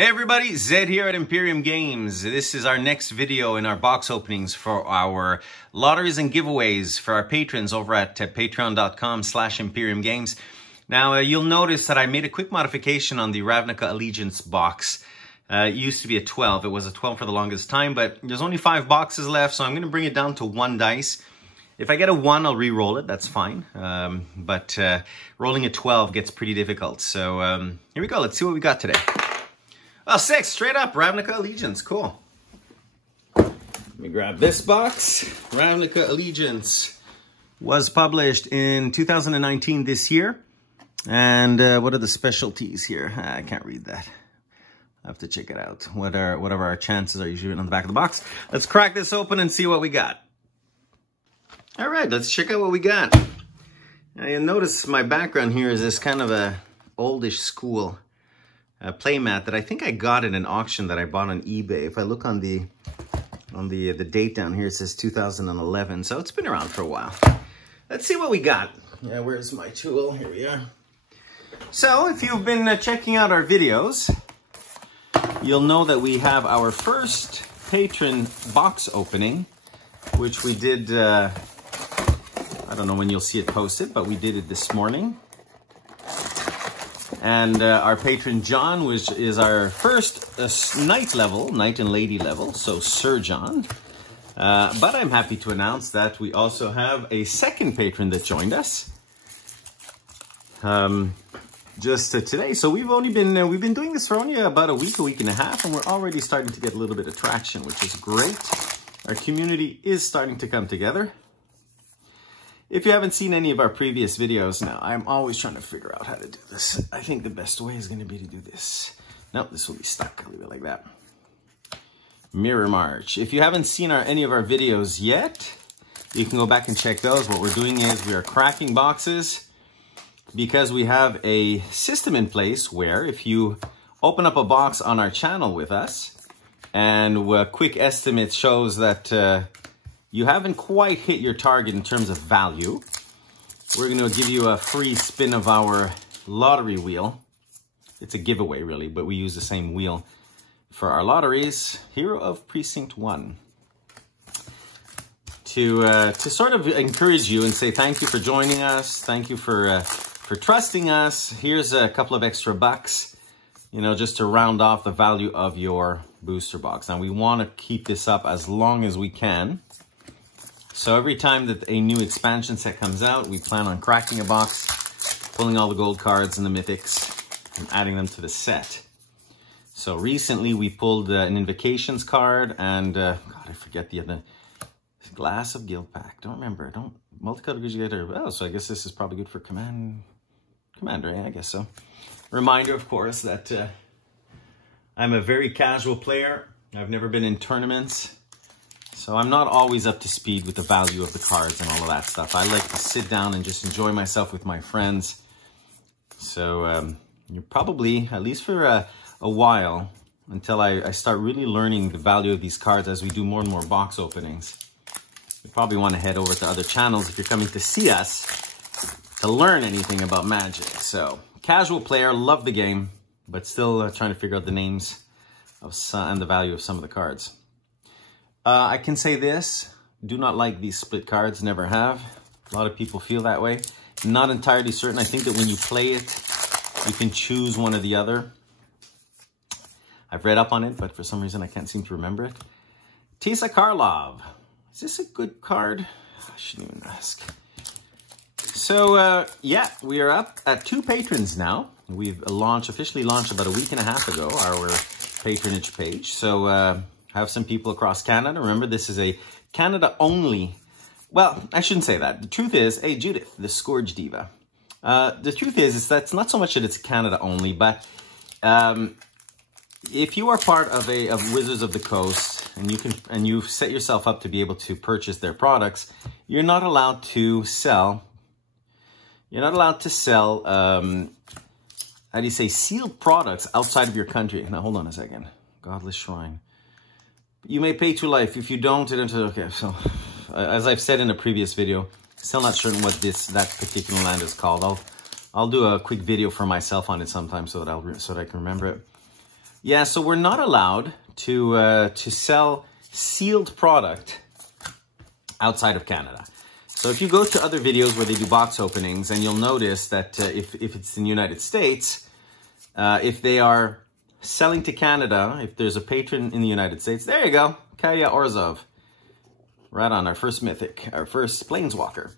Hey everybody, Zed here at Imperium Games. This is our next video in our box openings for our lotteries and giveaways for our patrons over at patreon.com/Imperium Games. Now you'll notice that I made a quick modification on the Ravica Allegiance box. It used to be a 12. It was a 12 for the longest time, but there's only 5 boxes left, so I'm going to bring it down to 1 dice. If I get a 1, I'll re-roll it. That's fine. But rolling a 12 gets pretty difficult. So here we go. Let's see what we got today. Oh, 6, straight up, Ravica Allegiance, cool. Let me grab this box. Ravica Allegiance was published in 2019 this year. And what are the specialties here? I can't read that. I have to check it out. Whatever our chances are usually written on the back of the box. Let's crack this open and see what we got. All right, let's check out what we got. Now you'll notice my background here is this kind of a oldish school playmat that I think I got in an auction that I bought on eBay. If I look on the date down here, it says 2011, so it's been around for a while. Let's see what we got. Yeah, where's my tool? Here we are. So if you've been checking out our videos, you'll know that we have our first patron box opening, which we did, I don't know when you'll see it posted, but we did it this morning. And our patron John is our first knight and lady level, so Sir John. But I'm happy to announce that we also have a second patron that joined us just today. So we've been doing this for only about a week and a half, and we're already starting to get a little bit of traction, which is great. Our community is starting to come together. If you haven't seen any of our previous videos, now I'm always trying to figure out how to do this. I think the best way is going to be to do this. No, this will be stuck. I'll leave it like that. Mirror March. If you haven't seen any of our videos yet, you can go back and check those. What we're doing is we are cracking boxes because we have a system in place where if you open up a box on our channel with us and a quick estimate shows that you haven't quite hit your target in terms of value, we're going to give you a free spin of our lottery wheel. It's a giveaway, really, but we use the same wheel for our lotteries. Hero of Precinct 1. To sort of encourage you and say thank you for joining us. Thank you for trusting us. Here's a couple of extra bucks, you know, just to round off the value of your booster box. Now, we want to keep this up as long as we can. So every time that a new expansion set comes out, we plan on cracking a box, pulling all the gold cards and the mythics, and adding them to the set. So recently we pulled an Invocations card and, God, I forget the other, Glass of Guild Pack. Don't remember. Multicolored Vigilator. Oh, so I guess this is probably good for Commander, yeah, I guess so. Reminder, of course, that I'm a very casual player. I've never been in tournaments. So I'm not always up to speed with the value of the cards and all of that stuff. I like to sit down and just enjoy myself with my friends. So you're probably, at least for a while, until I start really learning the value of these cards as we do more and more box openings, you probably want to head over to other channels if you're coming to see us to learn anything about Magic. So casual player, love the game, but still trying to figure out the names of and the value of some of the cards. I can say this, do not like these split cards, never have. A lot of people feel that way. Not entirely certain. I think that when you play it, you can choose one or the other. I've read up on it, but for some reason I can't seem to remember it. Tisa Karlov. Is this a good card? I shouldn't even ask. So, yeah, we are up at 2 patrons now. We've officially launched about a week and a half ago, our patronage page. So, have some people across Canada. Remember, this is a Canada only. Well, I shouldn't say that. The truth is, hey, Judith, the Scourge Diva. The truth is that's not so much that it's Canada only, but if you are part of Wizards of the Coast and you've set yourself up to be able to purchase their products, you're not allowed to sell. You're not allowed to sell. How do you say, sealed products outside of your country? Now, hold on a second. Godless Shrine. You may pay to life. If you don't, okay. So, as I've said in a previous video, still not certain what that particular land is called. I'll do a quick video for myself on it sometime so that I can remember it. Yeah, so we're not allowed to sell sealed product outside of Canada. So if you go to other videos where they do box openings, and you'll notice that if it's in the United States, if they are selling to Canada, if there's a patron in the United States, there you go, Kaya Orzov. Right on, our first mythic, our first planeswalker.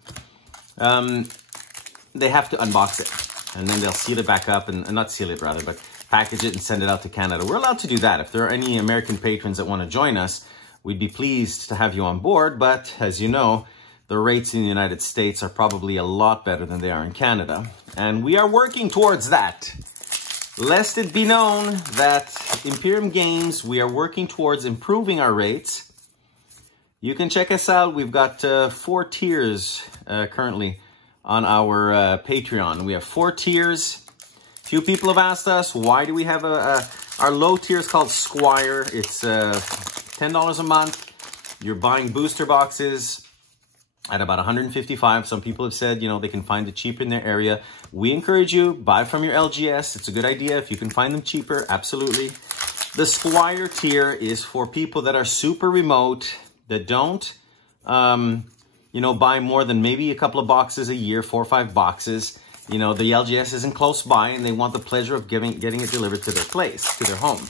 They have to unbox it, and then they'll seal it back up, and not seal it rather, but package it and send it out to Canada. We're allowed to do that. If there are any American patrons that want to join us, we'd be pleased to have you on board, but as you know, the rates in the United States are probably a lot better than they are in Canada. And we are working towards that. Lest it be known that Imperium Games, we are working towards improving our rates. You can check us out. We've got 4 tiers currently on our Patreon. We have 4 tiers. Few people have asked us, why do we have our low tier is called Squire. It's $10 a month. You're buying booster boxes at about 155. Some people have said, you know, they can find it cheaper in their area. We encourage you, buy from your LGS. It's a good idea. If you can find them cheaper, absolutely. The Squire tier is for people that are super remote, that don't, you know, buy more than maybe a couple of boxes a year, 4 or 5 boxes. You know, the LGS isn't close by, and they want the pleasure of getting it delivered to their place, to their home.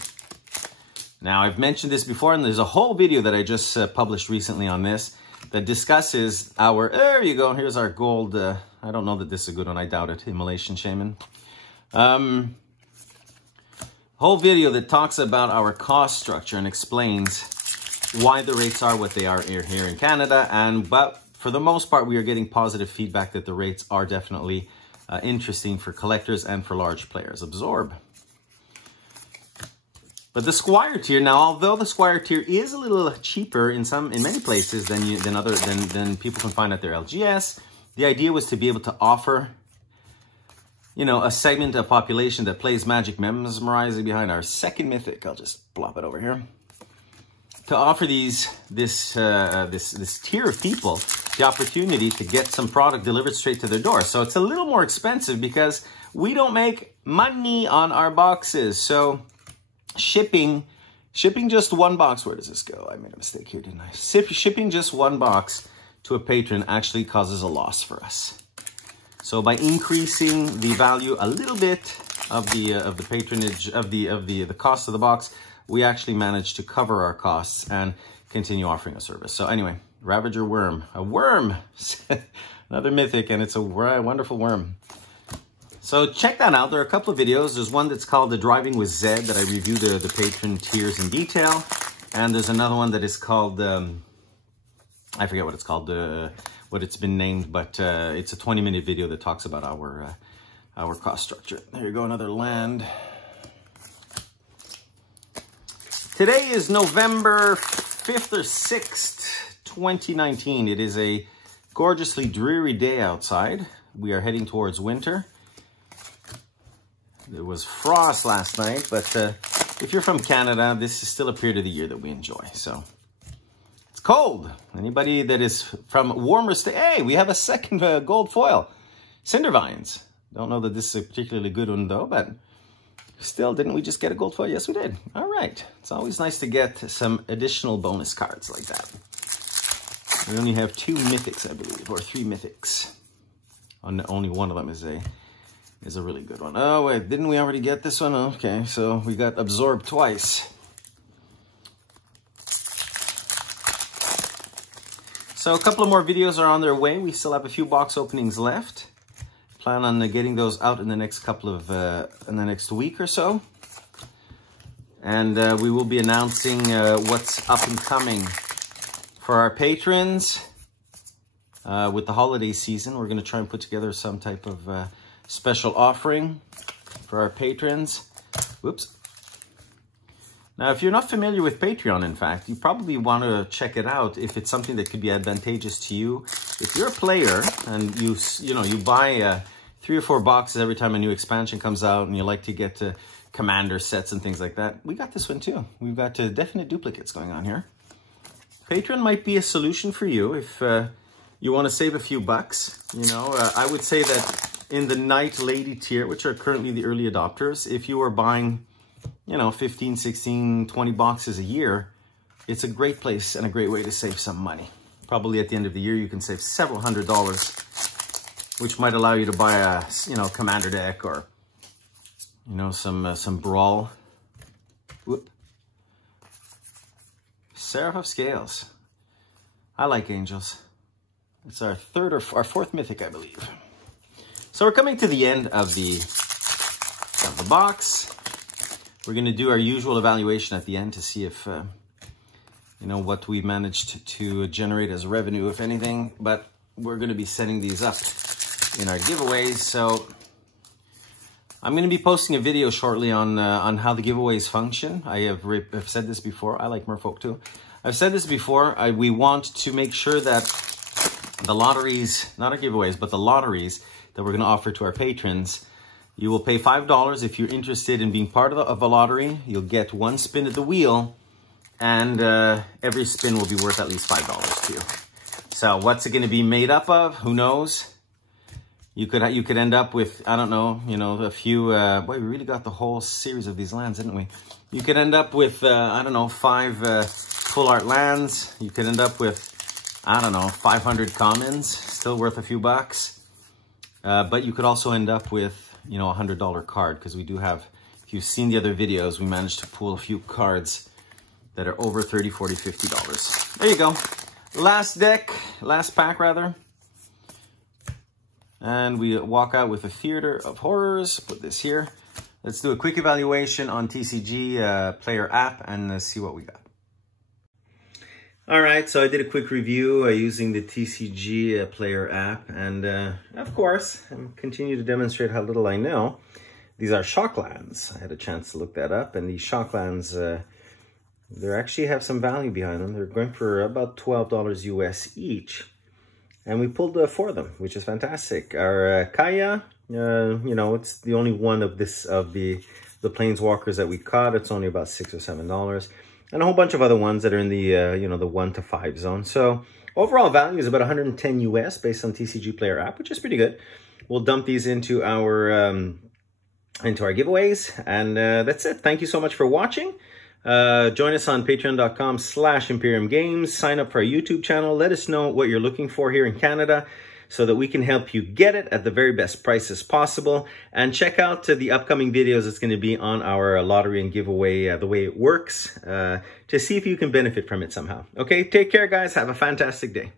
Now, I've mentioned this before, and there's a whole video that I just published recently on this that discusses our, there you go, here's our gold, I don't know that this is a good one, I doubt it, Immolation Shaman. Whole video that talks about our cost structure and explains why the rates are what they are here in Canada, but for the most part, we are getting positive feedback that the rates are definitely interesting for collectors and for large players. Absorb. But the Squire tier, now, although the Squire tier is a little cheaper in many places than people can find at their LGS, the idea was to be able to offer, you know, a segment of population that plays Magic mesmerizing behind our second mythic. I'll just plop it over here. To offer this tier of people the opportunity to get some product delivered straight to their door. So it's a little more expensive because we don't make money on our boxes. So shipping just 1 box, where does this go? I made a mistake here, didn't I? Shipping just 1 box to a patron actually causes a loss for us. So by increasing the value a little bit of the patronage of the cost of the box, we actually managed to cover our costs and continue offering a service. So anyway, Ravager Worm, a worm, another mythic, and it's a wonderful worm. So check that out. There are a couple of videos. There's one that's called The Driving with Zed that I review the patron tiers in detail. And there's another one that is called, I forget what it's called, what it's been named, but it's a 20-minute video that talks about our cost structure. There you go, another land. Today is November 5th or 6th, 2019. It is a gorgeously dreary day outside. We are heading towards winter. There was frost last night, but if you're from Canada, this is still a period of the year that we enjoy. So it's cold. Anybody that is from warmer state, hey, we have a second gold foil, Cindervines. Don't know that this is a particularly good one though, but still, didn't we just get a gold foil? Yes, we did. All right. It's always nice to get some additional bonus cards like that. We only have 2 mythics, I believe, or 3 mythics. Only one of them is a really good one. Oh, wait, didn't we already get this one? Okay, so we got absorbed twice. So a couple of more videos are on their way. We still have a few box openings left. Plan on getting those out in the next couple of, in the next week or so. And we will be announcing what's up and coming for our patrons. With the holiday season, we're going to try and put together some type of special offering for our patrons. Whoops. Now, if you're not familiar with Patreon, in fact, you probably want to check it out if it's something that could be advantageous to you. If you're a player and you buy 3 or 4 boxes every time a new expansion comes out and you like to get commander sets and things like that, we got this one too. We've got definite duplicates going on here. Patreon might be a solution for you if you want to save a few bucks. You know, I would say that in the Knight Lady tier, which are currently the early adopters, if you are buying you know, 15, 16, 20 boxes a year, it's a great place and a great way to save some money. Probably at the end of the year, you can save several $100s, which might allow you to buy a, you know, commander deck or, you know, some brawl. Whoop. Seraph of Scales. I like angels. It's our third or fourth mythic, I believe. So we're coming to the end of the box. We're going to do our usual evaluation at the end to see if, you know, what we managed to generate as revenue, if anything. But we're going to be setting these up in our giveaways. So I'm going to be posting a video shortly on how the giveaways function. I've said this before. I like Merfolk too. I've said this before. We want to make sure that the lotteries, not our giveaways, but the lotteries that we're going to offer to our patrons, you will pay $5 if you're interested in being part of a lottery. You'll get one spin at the wheel, and every spin will be worth at least $5 to you. So what's it going to be made up of? Who knows? You could end up with, I don't know, you know, a few, boy, we really got the whole series of these lands, didn't we? You could end up with, I don't know, 5 full art lands. You could end up with, I don't know, 500 commons, still worth a few bucks. But you could also end up with, you know, a $100 card, because we do have, if you've seen the other videos, we managed to pull a few cards that are over $30, $40, $50. There you go. Last deck, last pack rather. And we walk out with a Theater of Horrors. Put this here. Let's do a quick evaluation on TCG player app and see what we got. All right, so I did a quick review using the TCG player app. And of course, I'm continue to demonstrate how little I know. These are shocklands. I had a chance to look that up. And these shocklands, they actually have some value behind them. They're going for about $12 US each. And we pulled 4 of them, which is fantastic. Our Kaya, you know, it's the only one of the planeswalkers that we caught. It's only about $6 or $7. And a whole bunch of other ones that are in the, you know, the 1 to 5 zone. So overall value is about 110 US based on TCG Player app, which is pretty good. We'll dump these into our giveaways. And that's it. Thank you so much for watching. Join us on patreon.com/Imperium Games. Sign up for our YouTube channel. Let us know what you're looking for here in Canada so that we can help you get it at the very best prices possible. And check out the upcoming videos that's going to be on our lottery and giveaway, the way it works, to see if you can benefit from it somehow. Okay, take care, guys. Have a fantastic day.